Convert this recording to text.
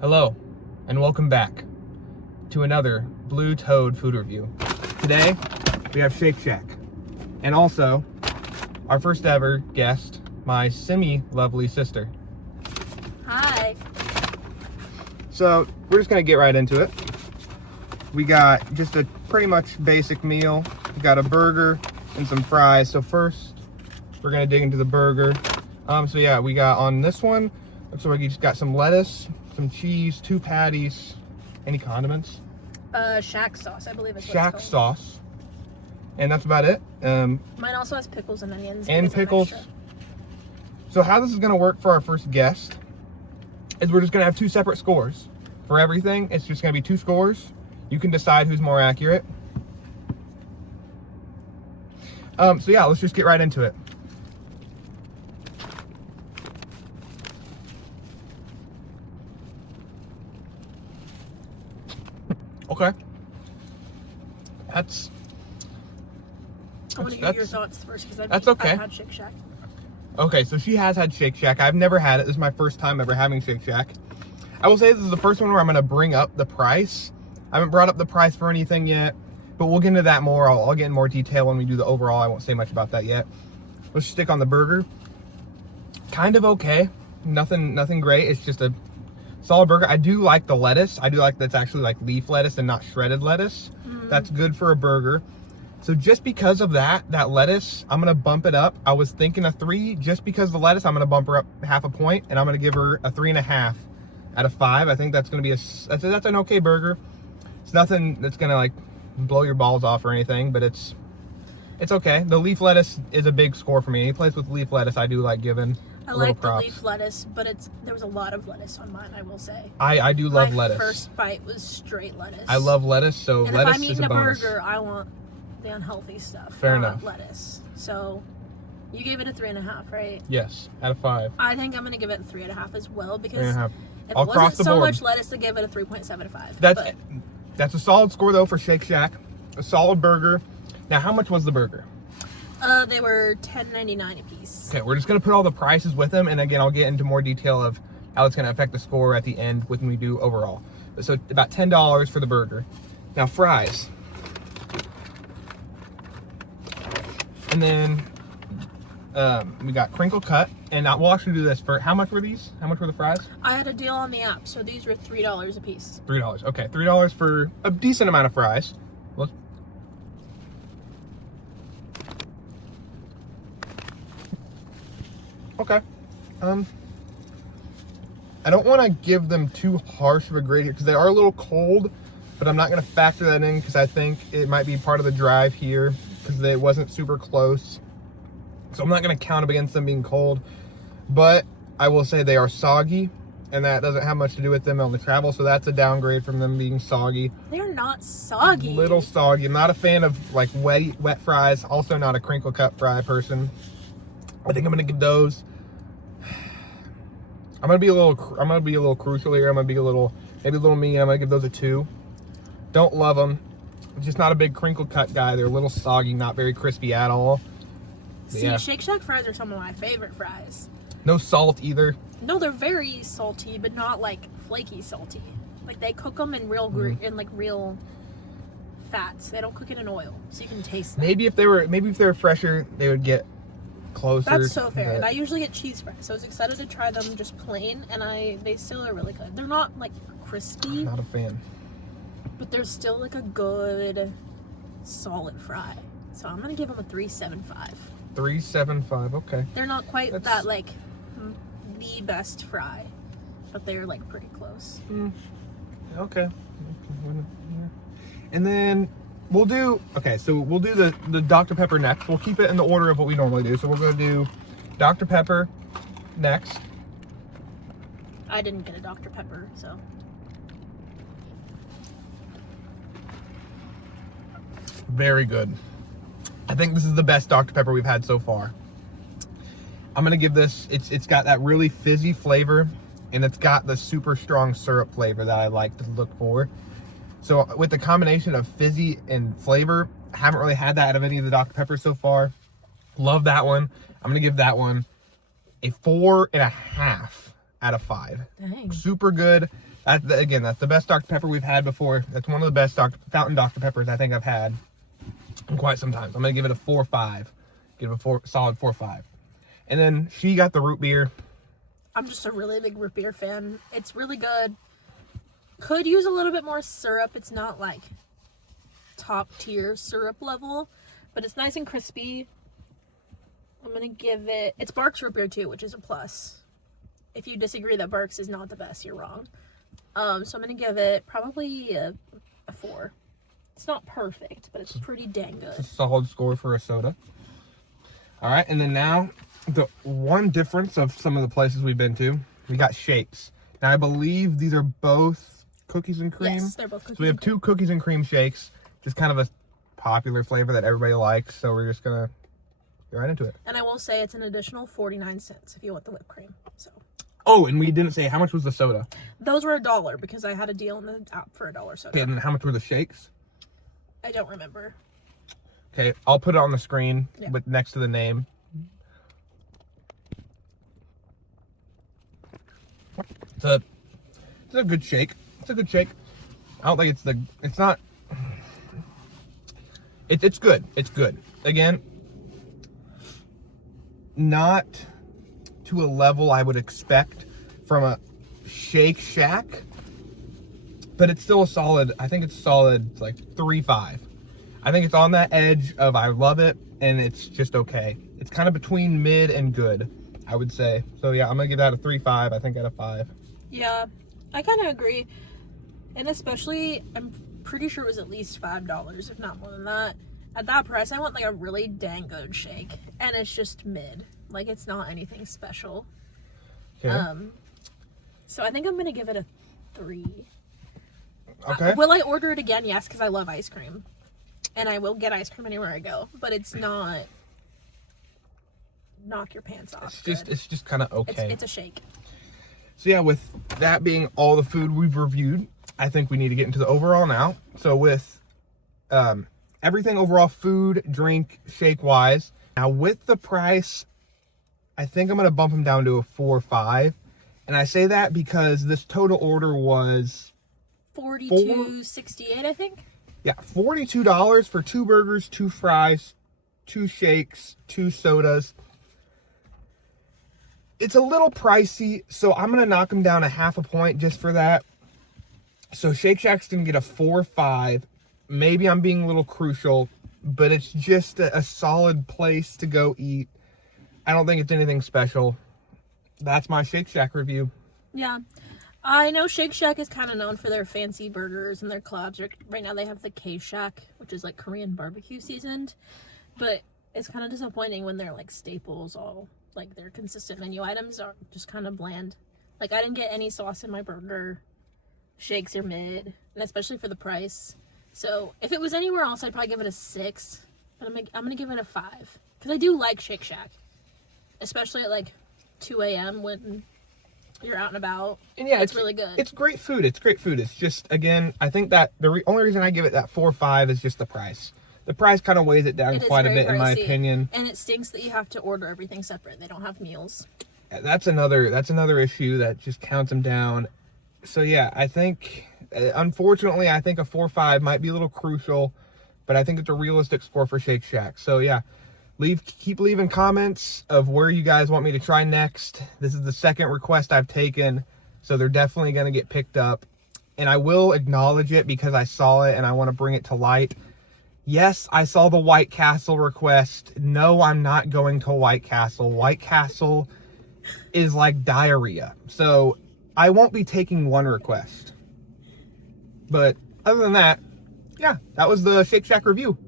Hello, and welcome back to another Blue Toad food review. Today, we have Shake Shack, and also, our first ever guest, my semi-lovely sister. Hi. So, we're just gonna get right into it. We got just a pretty much basic meal. We got a burger and some fries. So first, we're gonna dig into the burger. So yeah, we got on this one, looks like you just got some lettuce, some cheese, 2 patties. Any condiments? Shack sauce, I believe it's what Shack it's called. sauce. And that's about it. Mine also has pickles and onions. And because I'm pickles. extra. So how this is gonna work for our first guest is we're just gonna have 2 separate scores. For everything, it's just gonna be 2 scores. You can decide who's more accurate. So yeah, let's just get right into it. Okay. That's I want to hear your thoughts first because that's okay. I've had Shake Shack. okay. So she has had Shake Shack. I've never had it. This is my first time ever having Shake Shack. I will say this is the first one where I'm going to bring up the price. I haven't brought up the price for anything yet, but we'll get into that more. I'll get in more detail when we do the overall. I won't say much about that yet. Let's stick on the burger. Kind of okay. Nothing great. It's just a solid burger. I do like the lettuce. I do like that's actually like leaf lettuce and not shredded lettuce. That's good for a burger. So just because of that lettuce, I'm gonna bump it up. I was thinking a 3. Just because of the lettuce, I'm gonna bump her up half a point, and I'm gonna give her a 3.5 out of 5. I think that's gonna be that's an okay burger. It's nothing that's gonna like blow your balls off or anything, but it's okay. The leaf lettuce is a big score for me. Any place with leaf lettuce, I do like giving I a little like the props. leaf lettuce, but there was a lot of lettuce on mine, I will say. I do love My lettuce. first bite was straight lettuce. I love lettuce, so and lettuce if I'm is eating a bonus. burger, I want the unhealthy stuff. Fair not enough. Lettuce. So you gave it a 3.5, right? Yes, out of 5. I think I'm gonna give it a 3.5 as well because 3.5. if All it across wasn't the so board. much lettuce to give it a 3.75. That's a solid score though for Shake Shack. A solid burger. Now, how much was the burger? They were $10.99 a piece. Okay, we're just gonna put all the prices with them, and again, I'll get into more detail of how it's gonna affect the score at the end when we do overall. So about $10 for the burger. Now fries. And then we got crinkle cut, and we'll actually do this for how much were these? How much were the fries? I had a deal on the app, so these were $3 a piece. $3. Okay, $3 for a decent amount of fries. Let's... Okay. I don't want to give them too harsh of a grade here because they are a little cold, but I'm not going to factor that in because I think it might be part of the drive here because it wasn't super close. So I'm not going to count up against them being cold, but I will say they are soggy, and that doesn't have much to do with them on the travel, so that's a downgrade from them being soggy. They're not soggy. Little soggy. I'm not a fan of like wet fries. Also not a crinkle cut fry person. I think I'm gonna give those. I'm gonna be a little crucial here. I'm gonna be maybe a little mean. I'm gonna give those a 2. Don't love them. I'm just not a big crinkle cut guy. They're a little soggy, not very crispy at all. See, Yeah. Shake Shack fries are some of my favorite fries. No salt either. No, they're very salty, but not like flaky salty. Like they cook them in real real fats. They don't cook it in oil, so you can taste them. Maybe if they were fresher, they would get closer. That's so fair. but- And I usually get cheese fries, so I was excited to try them just plain, and they still are really good. They're not like crispy, Not a fan. but they're still like a good solid fry. So I'm gonna give them a 3.75. 3.75. Okay. They're not quite That's- that like the best fry, but they're like pretty close. Okay. And then we'll do the Dr. Pepper next. We'll keep it in the order of what we normally do. So we're going to do Dr. Pepper next. I didn't get a Dr. Pepper, so. Very good. I think this is the best Dr. Pepper we've had so far. I'm going to give this, it's got that really fizzy flavor, and it's got the super strong syrup flavor that I like to look for. So with the combination of fizzy and flavor, I haven't really had that out of any of the Dr. Peppers so far. Love that one. I'm going to give that one a 4.5 out of 5. Dang. Super good. Again, that's the best Dr. Pepper we've had before. That's one of the best fountain Dr. Peppers I think I've had in quite some time. So I'm going to give it a 4.5. Give it a solid 4.5. And then she got the root beer. I'm just a really big root beer fan. It's really good. Could use a little bit more syrup. It's not like top tier syrup level, but it's nice and crispy. I'm going to give it... It's Barks root beer too, which is a plus. If you disagree that Barks is not the best, you're wrong. So I'm going to give it probably a 4. It's not perfect, but it's pretty dang good. It's a solid score for a soda. All right, and then now, the one difference of some of the places we've been to, we got shakes. Now, I believe these are both cookies and cream. Yes, they're both cookies. So we have 2 cookies and cream shakes, just kind of a popular flavor that everybody likes. So we're just going to get right into it. And I will say it's an additional 49 cents if you want the whipped cream. So. Oh, and we didn't say how much was the soda. Those were $1 because I had a deal in the app for $1 soda. Okay, and then how much were the shakes? I don't remember. Okay, I'll put it on the screen Yeah. with next to the name. It's a good shake. It's a good shake. I don't think it's not. It's good. It's good. Again, not to a level I would expect from a Shake Shack, but it's still a solid. I think it's solid, like 3.5. I think it's on that edge of I love it and it's just okay. It's kind of between mid and good, I would say. So yeah, I'm gonna give that a 3.5. I think out of 5. Yeah, I kind of agree. And especially, I'm pretty sure it was at least $5, if not more than that. At that price, I want like a really dang good shake. And it's just mid. Like, it's not anything special. Okay. So I think I'm going to give it a 3. Okay. Will I order it again? Yes, because I love ice cream. And I will get ice cream anywhere I go. But it's not knock your pants off. It's just kind of okay. It's a shake. So yeah, with that being all the food we've reviewed, I think we need to get into the overall now. So with everything overall, food, drink, shake wise, now with the price, I think I'm going to bump them down to a 4.5. And I say that because this total order was $42.68, I think. Yeah, $42 for 2 burgers, 2 fries, 2 shakes, 2 sodas. It's a little pricey, so I'm going to knock them down a 0.5 point just for that. So Shake Shack's going to get a 4.5. Maybe I'm being a little crucial, but it's just a solid place to go eat. I don't think it's anything special. That's my Shake Shack review. Yeah. I know Shake Shack is kind of known for their fancy burgers and their clubs. Right now they have the K-Shack, which is like Korean barbecue seasoned. But it's kind of disappointing when they're like staples, all like their consistent menu items are just kind of bland. Like, I didn't get any sauce in my burger. Shakes are mid, and especially for the price. So if it was anywhere else, I'd probably give it a 6. But I'm gonna give it a 5. Because I do like Shake Shack. Especially at like 2 a.m. when you're out and about. And yeah, it's really good. It's great food. It's great food. It's just, again, I think that the only reason I give it that 4.5 is just the price. The price kind of weighs it down quite a bit, in my opinion. And it stinks that you have to order everything separate. They don't have meals. That's another issue that just counts them down. So yeah, I think, unfortunately, I think a 4.5 might be a little crucial, but I think it's a realistic score for Shake Shack. So yeah, keep leaving comments of where you guys want me to try next. This is the second request I've taken, so they're definitely going to get picked up. And I will acknowledge it because I saw it and I want to bring it to light. Yes, I saw the White Castle request. No, I'm not going to White Castle. White Castle is like diarrhea. So I won't be taking one request. But other than that, yeah, that was the Shake Shack review.